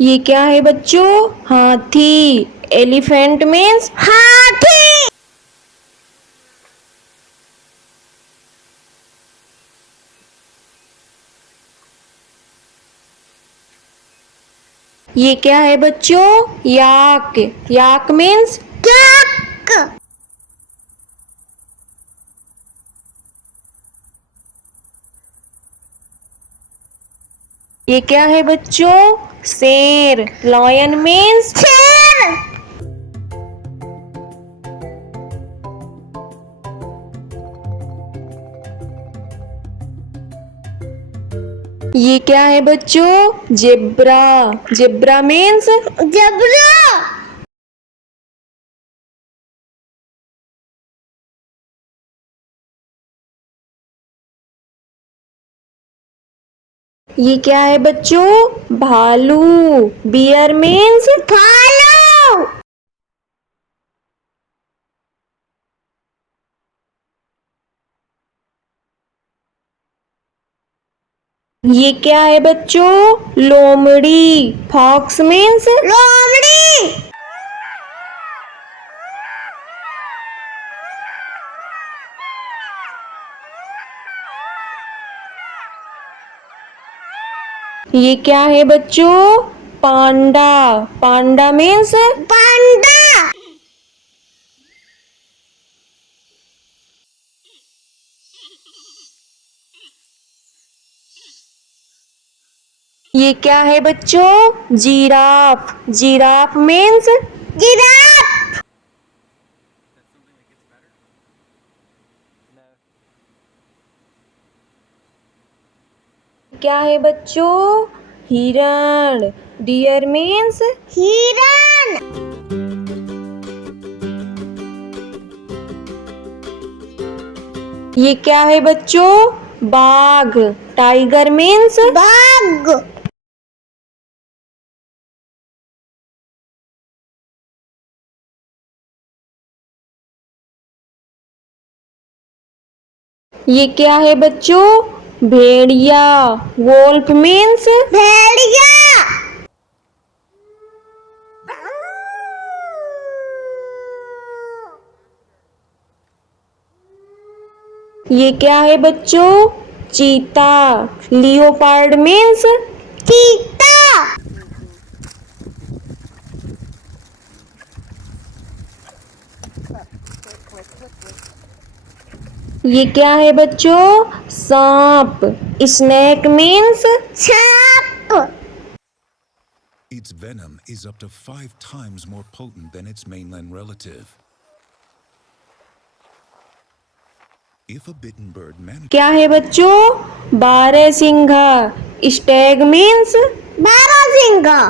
ये क्या है बच्चों? हाथी। एलिफेंट मीन्स हाथी। ये क्या है बच्चों? याक। याक मीन्स याक। ये क्या है बच्चों? शेर। लॉयन मीन्स शेर। ये क्या है बच्चों? जेब्रा। Zebra means zebra. ये क्या है बच्चों? भालू। बियर मीन्स भालू। ये क्या है बच्चों? लोमड़ी। फॉक्स मीन्स लोमड़ी। ये क्या है बच्चों? पांडा। पांडा मीन्स पांडा। ये क्या है बच्चों? जिराफ। Giraffe means giraffe. क्या है बच्चों? हिरण। डियर मीन्स हिरण। ये क्या है बच्चों? बाघ। टाइगर मीन्स बाघ। ये क्या है बच्चों? भेड़िया। वोल्फ मीन्स भेड़िया। ये क्या है बच्चों? चीता। लियोपार्ड मीन्स चीता। ये क्या है बच्चों? सांप। स्नेक मीन्स सांप। Its venom is up to 5 times more potent than its mainland relative. If a bitten bird manages... क्या है बच्चों? बारहसिंघा। स्टैग मीन्स बारहसिंघा।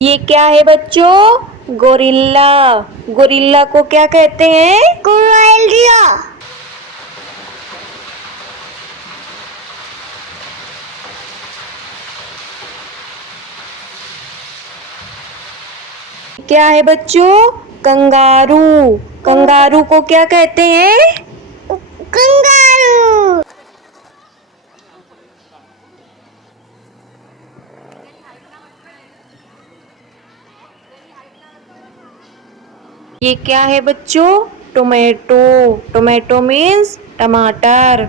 ये क्या है बच्चों? गोरिल्ला। गोरिल्ला को क्या कहते हैं? गोरिल्ला। क्या है बच्चों? कंगारू। कंगारू को क्या कहते हैं? कंगारू। ये क्या है बच्चों? टोमेटो। टोमेटो मीन्स टमाटर।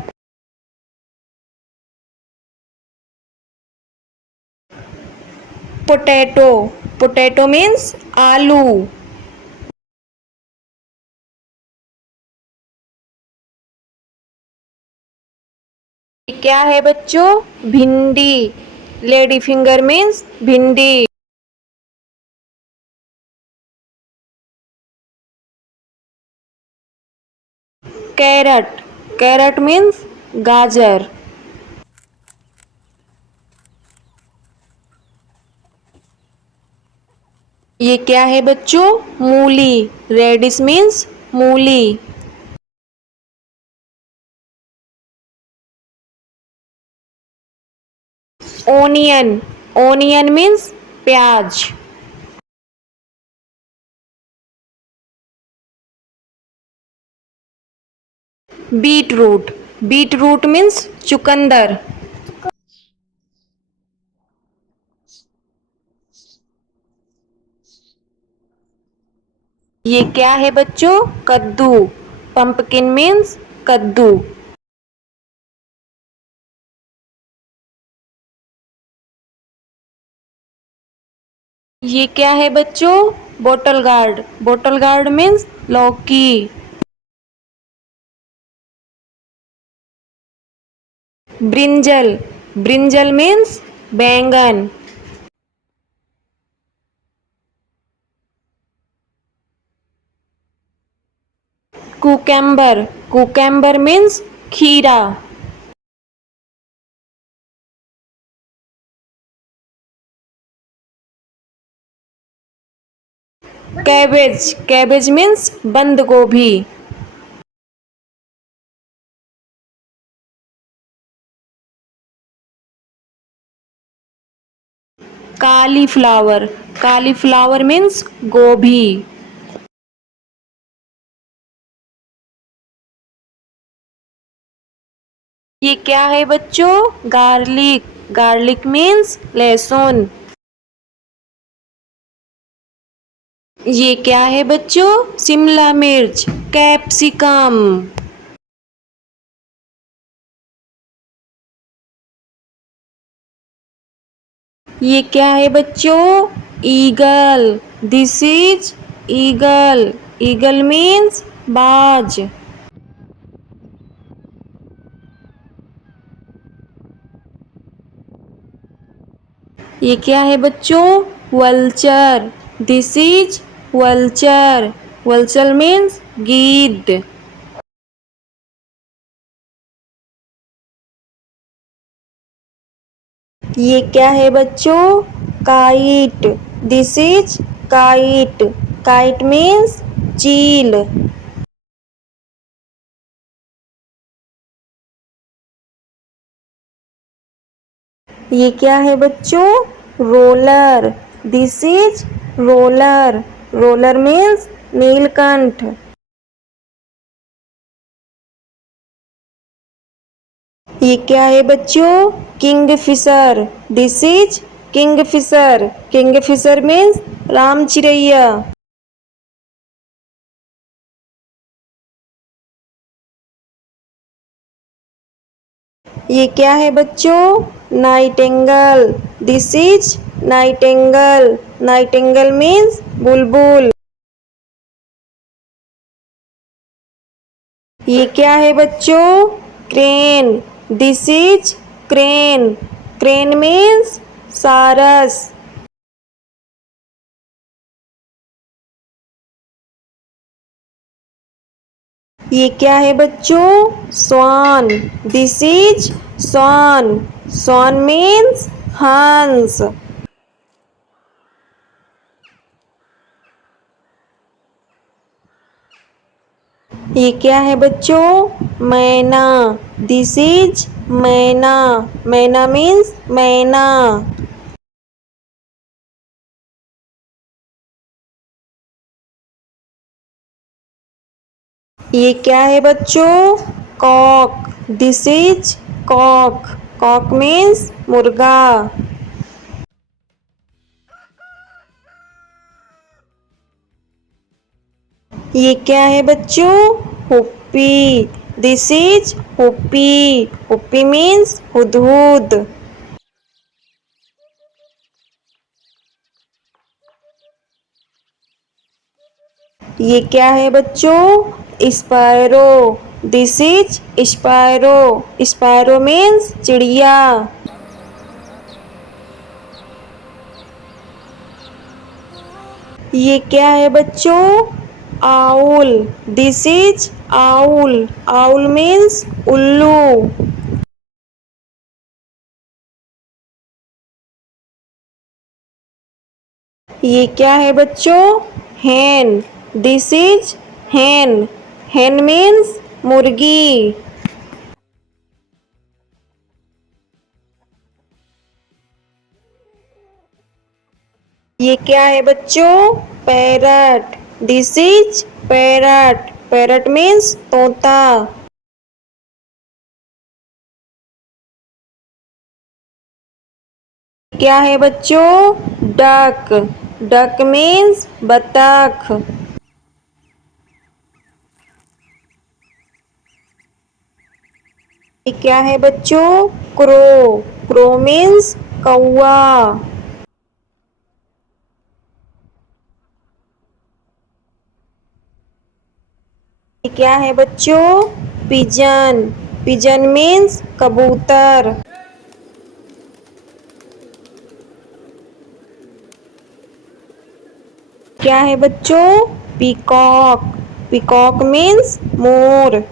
पोटैटो। पोटैटो मीन्स आलू। ये क्या है बच्चों? भिंडी। लेडी फिंगर मीन्स भिंडी। कैरट। कैरट मीन्स गाजर। ये क्या है बच्चों? मूली। रेडिश मीन्स मूली। ओनियन। ओनियन मीन्स प्याज। Beetroot, beetroot means चुकंदर। ये क्या है बच्चों? कद्दू। पंपकिन मीन्स कद्दू। ये क्या है बच्चों? Bottle guard. Bottle guard means लौकी। ब्रिंजल, ब्रिंजल मीन्स बैंगन। कुकम्बर, कुकम्बर मीन्स खीरा। कैबेज, कैबेज मीन्स बंद गोभी। कालीफ्लावर, कालीफ्लावर मीन्स गोभी। ये क्या है बच्चों? गार्लिक, गार्लिक मीन्स लहसुन। ये क्या है बच्चों? शिमला मिर्च, कैप्सिकम। ये क्या है बच्चों? Eagle, this is eagle. Eagle means बाज। ये क्या है बच्चों? Vulture, this is vulture. Vulture means गिद्ध। ये क्या है बच्चों? Kite, this is kite. Kite means चील। ये क्या है बच्चों? Roller, this is roller. Roller means नीलकंठ। ये क्या है बच्चों? Kingfisher, this is kingfisher. Kingfisher means राम चिरैया। ये क्या है बच्चों? Nightingale, this is nightingale. Nightingale means बुलबुल। ये क्या है बच्चों? Crane, this is crane. Crane means सारस। ये क्या है बच्चों? Swan, this is swan. Swan means हंस। ये क्या है बच्चों? मैना, दिस इज मैना। मैना मीन्स मैना। ये क्या है बच्चों? Cock, this is cock. Cock means मुर्गा। ये क्या है बच्चों? Hoopoe, this is hoopoe. Hoopoe means हुदहुद। ये क्या है बच्चों? Sparrow, this is sparrow. Sparrow means चिड़िया। ये क्या है बच्चों? Owl, this is owl. Owl means उल्लू। ये क्या है बच्चों? Hen, this is hen. Hen means मुर्गी। ये क्या है बच्चों? Parrot, this is parrot. Parrot means तोता। क्या है बच्चों? डक। डक मीन्स बतख। क्या है बच्चों? क्रो। क्रो मीन्स कौआ। क्या है बच्चों? पिजन। पिजन मीन्स कबूतर। क्या है बच्चों? पीकॉक। Peacock means more.